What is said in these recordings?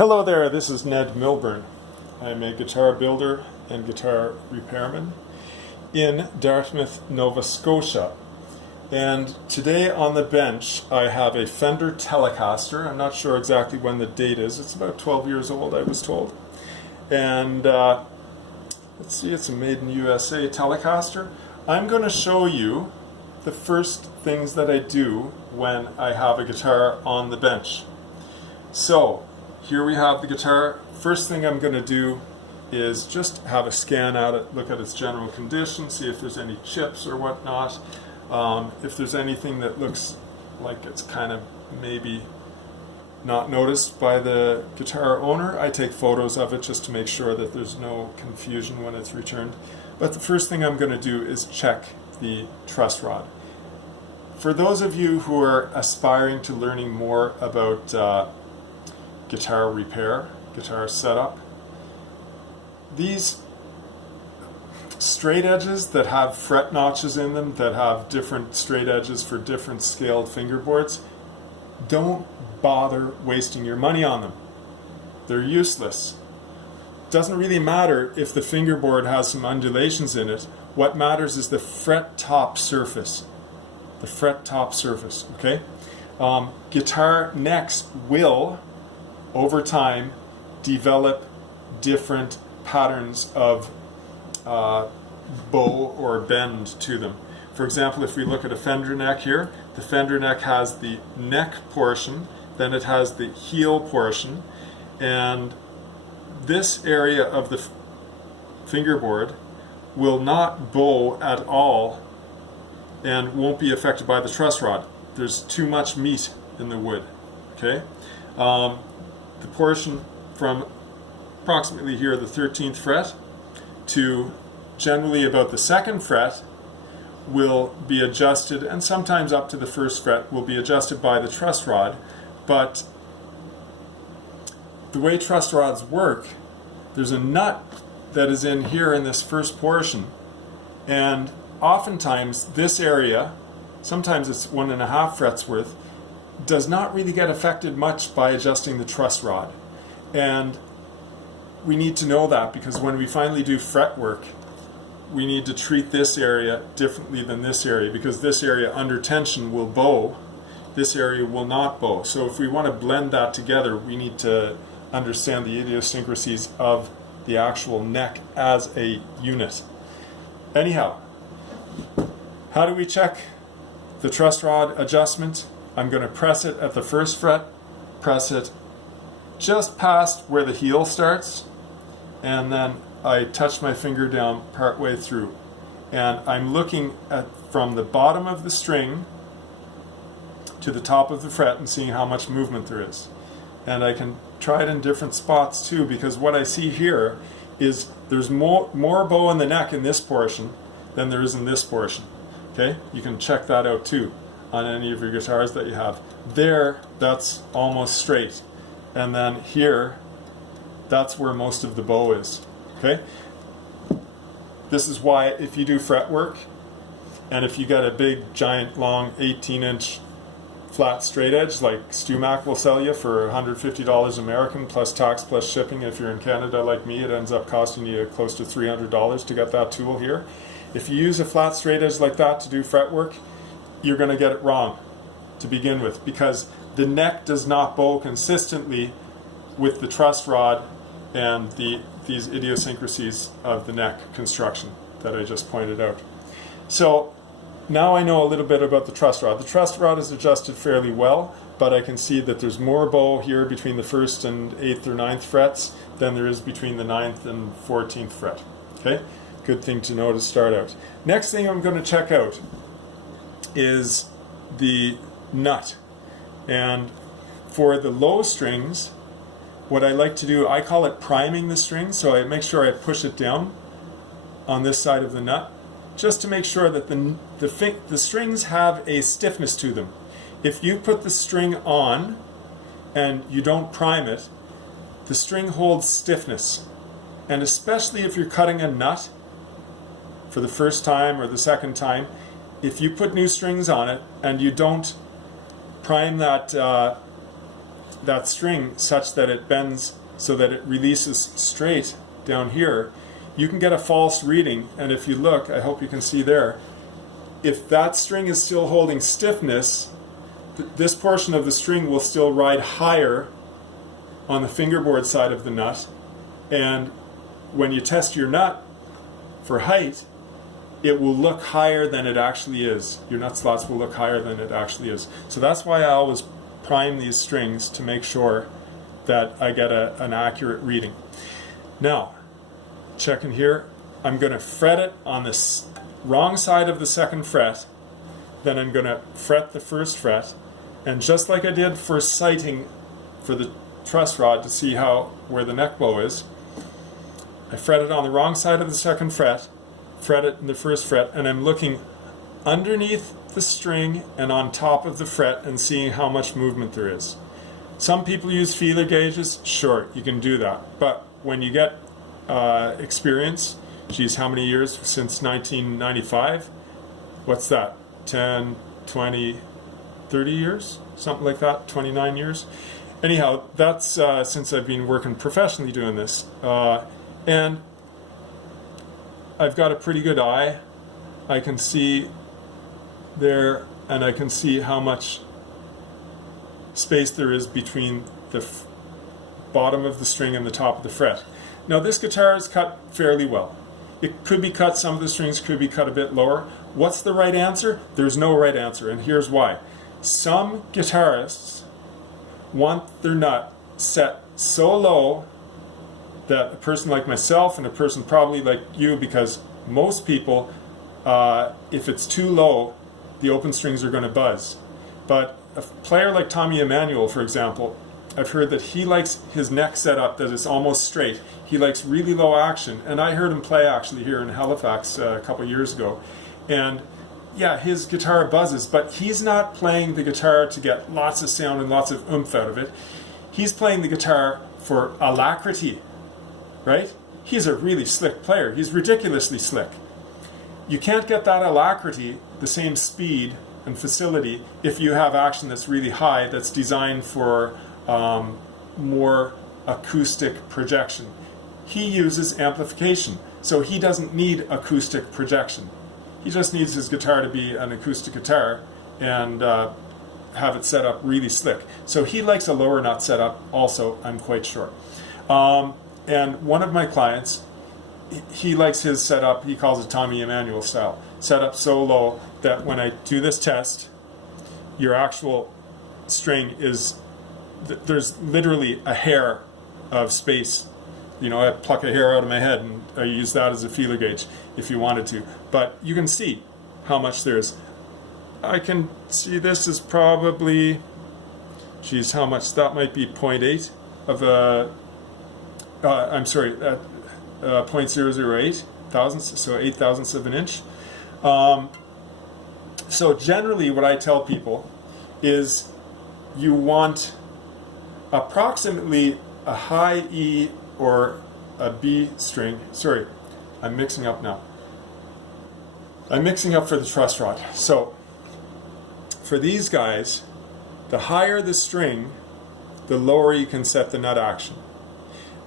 Hello there, this is Ned Milburn. I'm a guitar builder and guitar repairman in Dartmouth, Nova Scotia. And today on the bench I have a Fender Telecaster. I'm not sure exactly when the date is. It's about 12 years old, I was told. And let's see, it's a made in USA Telecaster. I'm going to show you the first things that I do when I have a guitar on the bench. So, here we have the guitar. First thing I'm going to do is just have a scan at it, look at its general condition, see if there's any chips or whatnot. If there's anything that looks like it's kind of maybe not noticed by the guitar owner, I take photos of it just to make sure that there's no confusion when it's returned. But the first thing I'm going to do is check the truss rod. For those of you who are aspiring to learning more about guitar repair, guitar setup, these straight edges that have fret notches in them, that have different straight edges for different scaled fingerboards, don't bother wasting your money on them. They're useless. Doesn't really matter if the fingerboard has some undulations in it. What matters is the fret top surface. The fret top surface, okay? Guitar necks will, over time, develop different patterns of bow or bend to them. For example, if we look at a Fender neck here, the Fender neck has the neck portion, then it has the heel portion, and this area of the fingerboard will not bow at all and won't be affected by the truss rod. There's too much meat in the wood, okay? The portion from approximately here, the 13th fret, to generally about the 2nd fret will be adjusted, and sometimes up to the 1st fret will be adjusted by the truss rod. But the way truss rods work, there's a nut that is in here in this first portion, and oftentimes this area, sometimes it's 1.5 frets worth, does not really get affected much by adjusting the truss rod. And we need to know that, because when we finally do fret work, we need to treat this area differently than this area, because this area under tension will bow, this area will not bow. So if we want to blend that together, we need to understand the idiosyncrasies of the actual neck as a unit. Anyhow, how do we check the truss rod adjustment? I'm going to press it at the 1st fret, press it just past where the heel starts, and then I touch my finger down part way through. And I'm looking at from the bottom of the string to the top of the fret and seeing how much movement there is. And I can try it in different spots too, because what I see here is there's more bow in the neck in this portion than there is in this portion. Okay? You can check that out too on any of your guitars that you have. There, that's almost straight. And then here, that's where most of the bow is. Okay? This is why if you do fret work, and if you get a big, giant, long 18-inch flat straight edge, like StewMac will sell you for $150 American, plus tax, plus shipping. If you're in Canada like me, it ends up costing you close to $300 to get that tool here. If you use a flat straight edge like that to do fret work, you're going to get it wrong to begin with, because the neck does not bow consistently with the truss rod and these idiosyncrasies of the neck construction that I just pointed out. So now I know a little bit about the truss rod. The truss rod is adjusted fairly well, but I can see that there's more bow here between the 1st and 8th or 9th frets than there is between the 9th and 14th fret. Okay? Good thing to know to start out. Next thing I'm going to check out is the nut. And for the low strings, what I like to do, I call it priming the string, so I make sure I push it down on this side of the nut, just to make sure that the strings have a stiffness to them. If you put the string on and you don't prime it, the string holds stiffness. And especially if you're cutting a nut for the first time or the second time, if you put new strings on it and you don't prime that that string such that it bends so that it releases straight down here, you can get a false reading. And if you look, I hope you can see there, if that string is still holding stiffness, this portion of the string will still ride higher on the fingerboard side of the nut, and when you test your nut for height, it will look higher than it actually is. Your nut slots will look higher than it actually is. So that's why I always prime these strings to make sure that I get an accurate reading. Now, checking here, I'm going to fret it on the wrong side of the second fret, then I'm going to fret the first fret, and just like I did for sighting for the truss rod to see where the neck bow is, I fret it on the wrong side of the second fret, fret it in the first fret, and I'm looking underneath the string and on top of the fret and seeing how much movement there is. Some people use feeler gauges. Sure, you can do that. But when you get experience, geez, how many years since 1995? What's that? 10, 20, 30 years? Something like that, 29 years? Anyhow, that's since I've been working professionally doing this. And I've got a pretty good eye. I can see there, and I can see how much space there is between the bottom of the string and the top of the fret. Now this guitar is cut fairly well. It could be cut, some of the strings could be cut a bit lower. What's the right answer? There's no right answer, and here's why. Some guitarists want their nut set so low that a person like myself and a person probably like you, because most people, if it's too low, the open strings are going to buzz. But a player like Tommy Emmanuel, for example, I've heard that he likes his neck set up that is almost straight. He likes really low action, and I heard him play actually here in Halifax a couple years ago, and yeah, his guitar buzzes, but he's not playing the guitar to get lots of sound and lots of oomph out of it. He's playing the guitar for alacrity, right? He's a really slick player. He's ridiculously slick. You can't get that alacrity, the same speed and facility, if you have action that's really high, that's designed for more acoustic projection. He uses amplification, so he doesn't need acoustic projection. He just needs his guitar to be an acoustic guitar and have it set up really slick. So he likes a lower nut setup also, I'm quite sure. And one of my clients, he likes his setup, he calls it Tommy Emmanuel style, set up so low that when I do this test, your actual string is, there's literally a hair of space. You know, I pluck a hair out of my head and I use that as a feeler gauge if you wanted to. But you can see how much there is. I can see this is probably, geez, how much? That might be 0.8 of a, 0.008 thousandths, so 8 thousandths of an inch. So generally what I tell people is you want approximately a high E or a B string. Sorry, I'm mixing up now. I'm mixing up for the truss rod. So for these guys, the higher the string, the lower you can set the nut action.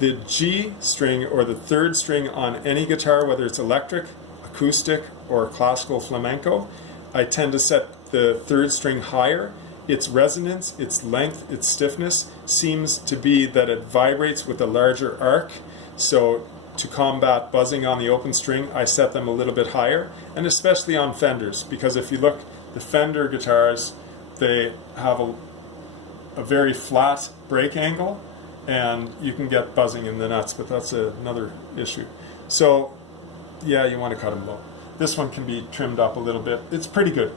The G string, or the third string on any guitar, whether it's electric, acoustic, or classical flamenco, I tend to set the third string higher. Its resonance, its length, its stiffness seems to be that it vibrates with a larger arc. So to combat buzzing on the open string, I set them a little bit higher, and especially on Fenders, because if you look, the Fender guitars, they have a very flat break angle, and you can get buzzing in the nuts, but that's another issue. So yeah, you want to cut them low. This one can be trimmed up a little bit. It's pretty good.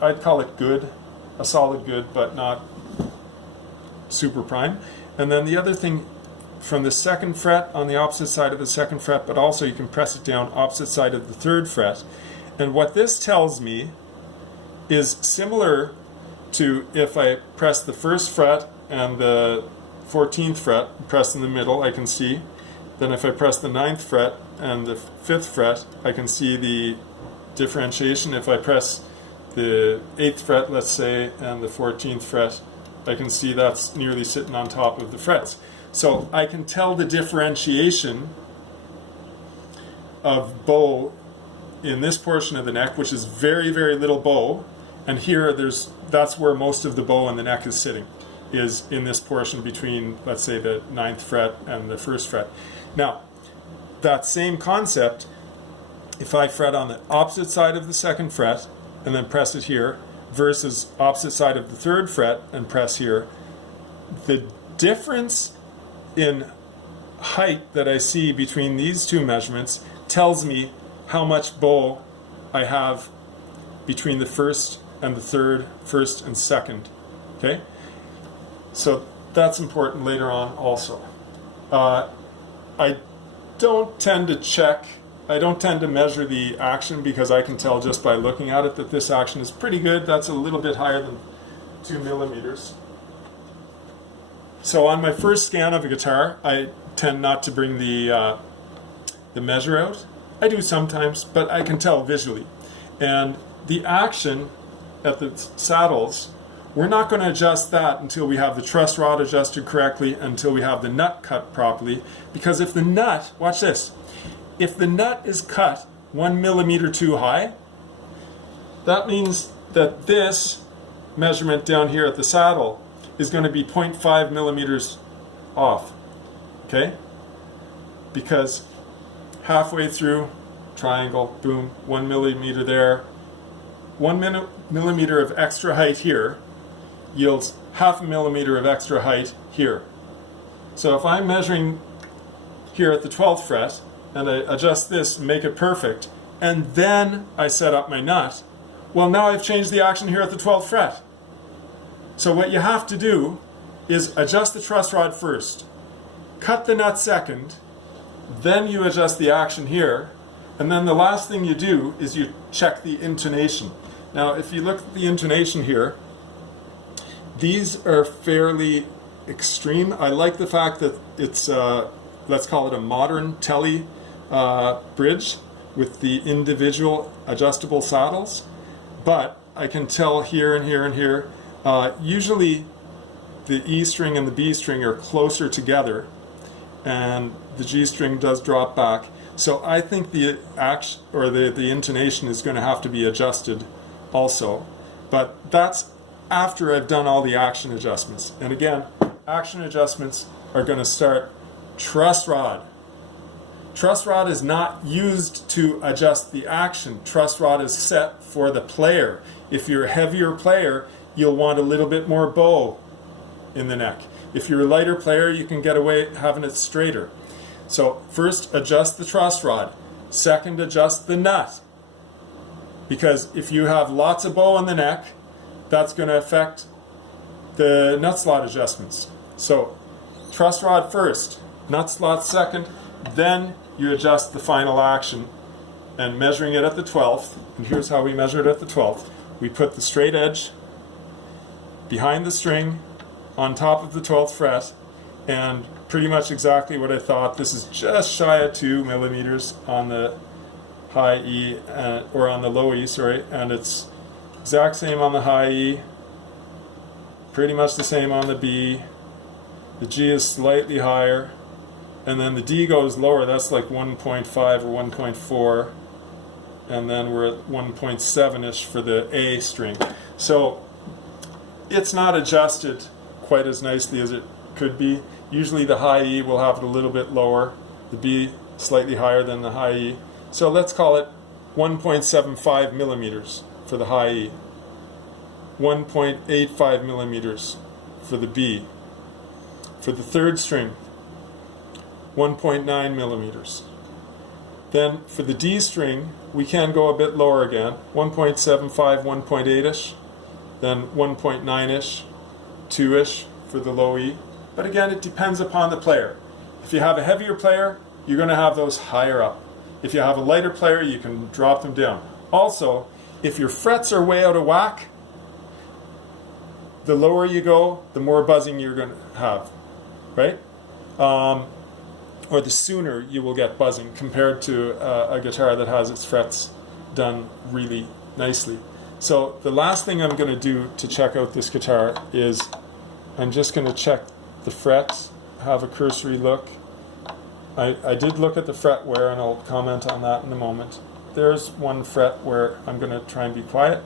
I'd call it good, a solid good, but not super prime. And then the other thing, from the second fret on the opposite side of the second fret, but also you can press it down opposite side of the third fret. And what this tells me is similar to if I press the first fret and the 14th fret, press in the middle, I can see. Then if I press the 9th fret and the 5th fret, I can see the differentiation. If I press the 8th fret, let's say, and the 14th fret, I can see that's nearly sitting on top of the frets. So I can tell the differentiation of bow in this portion of the neck, which is very, very little bow, and here that's where most of the bow in the neck is sitting, is in this portion between, let's say, the 9th fret and the 1st fret. Now, that same concept, if I fret on the opposite side of the 2nd fret and then press it here, versus opposite side of the 3rd fret and press here, the difference in height that I see between these two measurements tells me how much bow I have between the 1st and the 3rd, 1st and 2nd. Okay? So that's important later on also. I don't tend to measure the action because I can tell just by looking at it that this action is pretty good. That's a little bit higher than 2 millimeters. So on my first scan of a guitar, I tend not to bring the measure out. I do sometimes, but I can tell visually. And the action at the saddles, we're not going to adjust that until we have the truss rod adjusted correctly, until we have the nut cut properly. Because if the nut, watch this, if the nut is cut 1 millimeter too high, that means that this measurement down here at the saddle is going to be 0.5 millimeters off. Okay? Because halfway through, triangle, boom, 1 millimeter there. 1 millimeter of extra height here yields 0.5 millimeter of extra height here. So if I'm measuring here at the 12th fret and I adjust this and make it perfect, and then I set up my nut, well, now I've changed the action here at the 12th fret. So what you have to do is adjust the truss rod first, cut the nut second, then you adjust the action here, and then the last thing you do is you check the intonation. Now, if you look at the intonation here, these are fairly extreme. I like the fact that it's, let's call it a modern telly bridge with the individual adjustable saddles, but I can tell here and here and here, usually the E string and the B string are closer together, and the G string does drop back. So I think the action or the intonation is going to have to be adjusted also, but that's after I've done all the action adjustments. And again, action adjustments are going to start truss rod. Truss rod is not used to adjust the action. Truss rod is set for the player. If you're a heavier player, you'll want a little bit more bow in the neck. If you're a lighter player, you can get away having it straighter. So first, adjust the truss rod. Second, adjust the nut. Because if you have lots of bow on the neck, that's going to affect the nut slot adjustments. So truss rod first, nut slot second, then you adjust the final action, and measuring it at the 12th, and here's how we measure it at the 12th. We put the straight edge behind the string on top of the 12th fret, and pretty much exactly what I thought. This is just shy of 2 millimeters on the high E, or on the low E, sorry, and it's exact same on the high E, pretty much the same on the B. The G is slightly higher, and then the D goes lower. That's like 1.5 or 1.4, and then we're at 1.7-ish for the A string. So it's not adjusted quite as nicely as it could be. Usually the high E will have it a little bit lower, the B slightly higher than the high E. So let's call it 1.75 millimeters for the high E, 1.85 millimeters for the B. For the third string, 1.9 millimeters. Then for the D string, we can go a bit lower again, 1.75, 1.8-ish, then 1.9-ish, 2-ish for the low E. But again, it depends upon the player. If you have a heavier player, you're going to have those higher up. If you have a lighter player, you can drop them down. Also, if your frets are way out of whack, the lower you go, the more buzzing you're going to have, right? Or the sooner you will get buzzing compared to a guitar that has its frets done really nicely. So the last thing I'm going to do to check out this guitar is I'm just going to check the frets, have a cursory look. I did look at the fret wear, and I'll comment on that in a moment. There's one fret where I'm going to try and be quiet.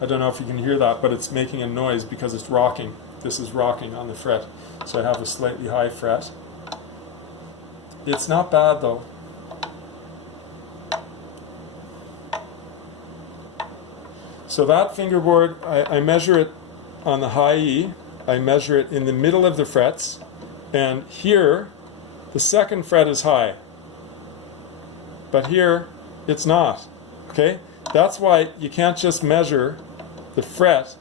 I don't know if you can hear that, but it's making a noise because it's rocking. This is rocking on the fret. So I have a slightly high fret. It's not bad though. So that fingerboard, I measure it on the high E. I measure it in the middle of the frets. And here, the second fret is high. But here, it's not. Okay? That's why you can't just measure the fret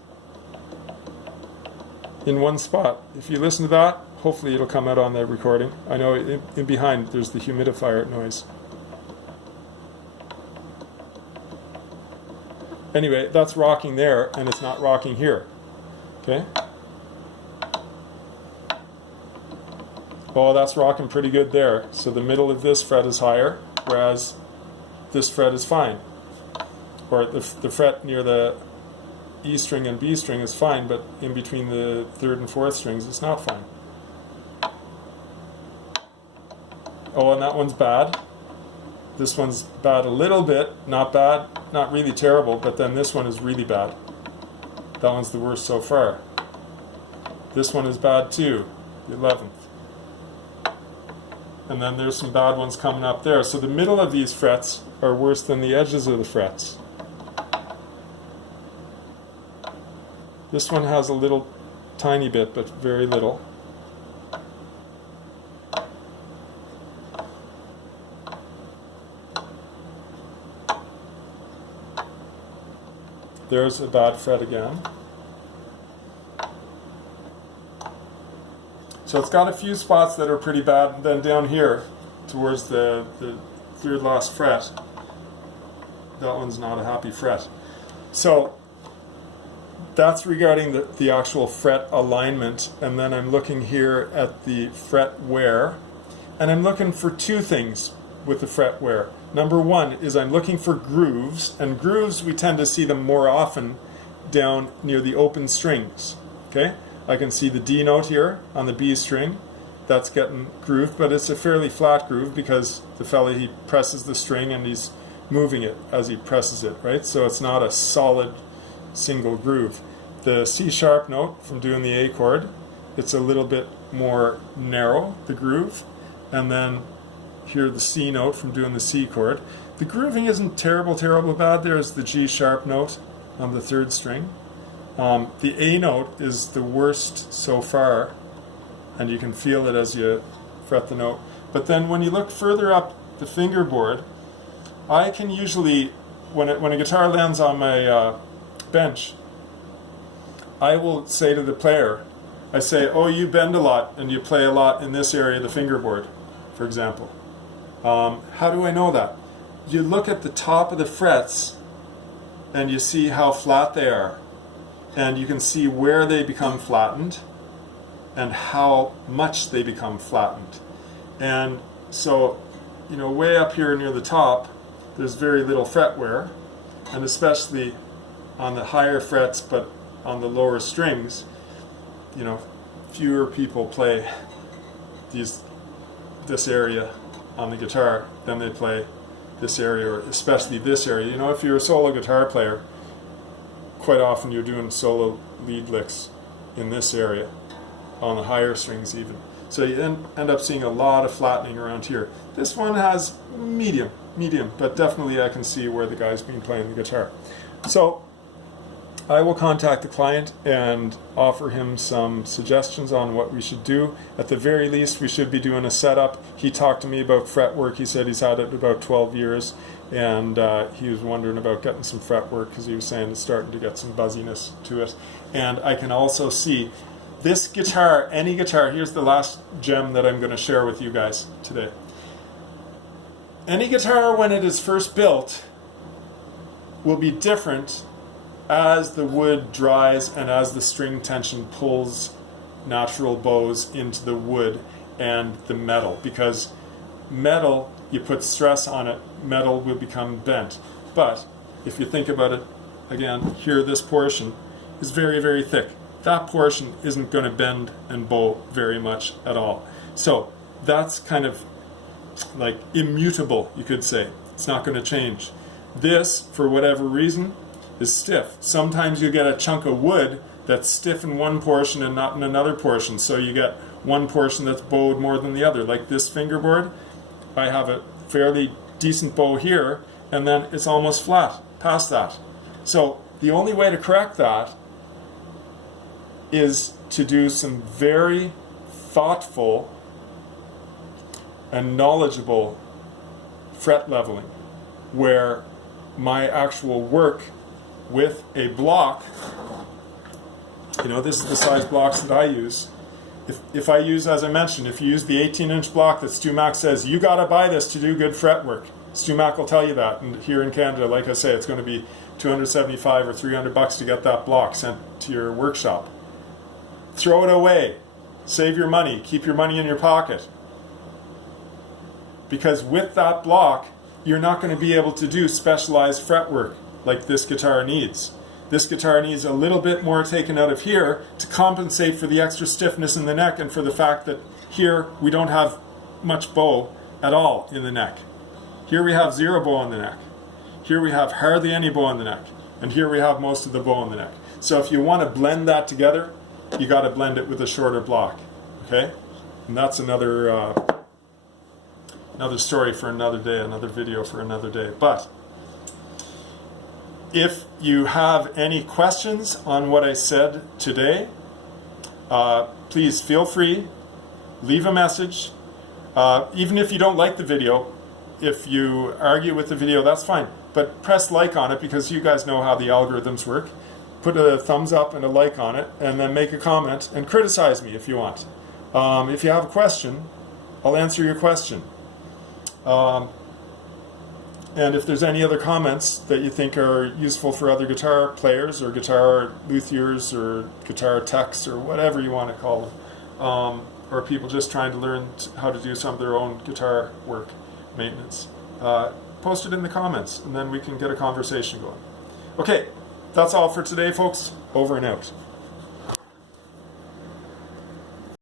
in one spot. If you listen to that, hopefully it'll come out on the recording. I know in behind there's the humidifier noise. Anyway, that's rocking there, and it's not rocking here. Okay? Oh, that's rocking pretty good there. So the middle of this fret is higher, whereas this fret is fine. Or the fret near the E string and B string is fine, but in between the third and fourth strings it's not fine. Oh, and that one's bad. This one's bad a little bit, not bad, not really terrible, but then this one is really bad. That one's the worst so far. This one is bad too, the 11th. And then there's some bad ones coming up there. So the middle of these frets are worse than the edges of the frets. This one has a little tiny bit, but very little. There's a bad fret again. So it's got a few spots that are pretty bad, and then down here, towards the third last fret, that one's not a happy fret. So that's regarding the actual fret alignment, and then I'm looking here at the fret wear, and I'm looking for two things with the fret wear. Number one is I'm looking for grooves, and grooves we tend to see them more often down near the open strings. Okay, I can see the D note here on the B string, that's getting grooved, but it's a fairly flat groove because the fella, he presses the string and he's moving it as he presses it, right? So it's not a solid single groove. The C sharp note from doing the A chord, it's a little bit more narrow, the groove, and then here the C note from doing the C chord. The grooving isn't terrible bad. There's the G sharp note on the third string. The A note is the worst so far, and you can feel it as you fret the note. But then when you look further up the fingerboard, I can usually, when a guitar lands on my bench, I will say to the player, I say, oh, you bend a lot and you play a lot in this area of the fingerboard, for example. How do I know that? You look at the top of the frets and you see how flat they are, and you can see where they become flattened and how much they become flattened. And so, you know, way up here near the top, there's very little fret wear, and especially on the higher frets, but on the lower strings, you know, fewer people play this area on the guitar than they play this area, or especially this area. You know, if you're a solo guitar player, quite often you're doing solo lead licks in this area, on the higher strings even. So you end up seeing a lot of flattening around here. This one has medium, but definitely I can see where the guy's been playing the guitar. So I will contact the client and offer him some suggestions on what we should do. At the very least, we should be doing a setup. He talked to me about fretwork. He said he's had it about 12 years, and he was wondering about getting some fretwork because he was saying it's starting to get some buzziness to it. And I can also see this guitar, any guitar, here's the last gem that I'm going to share with you guys today. Any guitar, when it is first built, will be different as the wood dries and as the string tension pulls natural bows into the wood and the metal. Because metal, you put stress on it, metal will become bent. But if you think about it again, here this portion is very, very thick. That portion isn't going to bend and bow very much at all. So that's kind of like immutable, you could say. It's not going to change. This, for whatever reason, is stiff. Sometimes you get a chunk of wood that's stiff in one portion and not in another portion. So you get one portion that's bowed more than the other. Like this fingerboard, I have a fairly decent bow here, and then it's almost flat past that. So the only way to correct that is to do some very thoughtful and knowledgeable fret leveling, where my actual work with a block, you know, this is the size blocks that I use. If I use, as I mentioned, if you use the 18-inch block that StewMac says, you got to buy this to do good fret work, StewMac will tell you that. And here in Canada, like I say, it's going to be $275 or $300 to get that block sent to your workshop. Throw it away. Save your money. Keep your money in your pocket. Because with that block, you're not going to be able to do specialized fretwork like this guitar needs. This guitar needs a little bit more taken out of here to compensate for the extra stiffness in the neck and for the fact that here we don't have much bow at all in the neck. Here we have zero bow in the neck. Here we have hardly any bow in the neck. And here we have most of the bow in the neck. So if you want to blend that together, you got to blend it with a shorter block. Okay? And that's another story for another day, another video for another day. But if you have any questions on what I said today, please feel free, leave a message. Even if you don't like the video, if you argue with the video, that's fine. But press like on it, because you guys know how the algorithms work. Put a thumbs up and a like on it, and then make a comment and criticize me if you want. If you have a question, I'll answer your question. And if there's any other comments that you think are useful for other guitar players or guitar luthiers or guitar techs or whatever you want to call them, or people just trying to learn how to do some of their own guitar work, maintenance, post it in the comments, and then we can get a conversation going. Okay, that's all for today, folks. Over and out.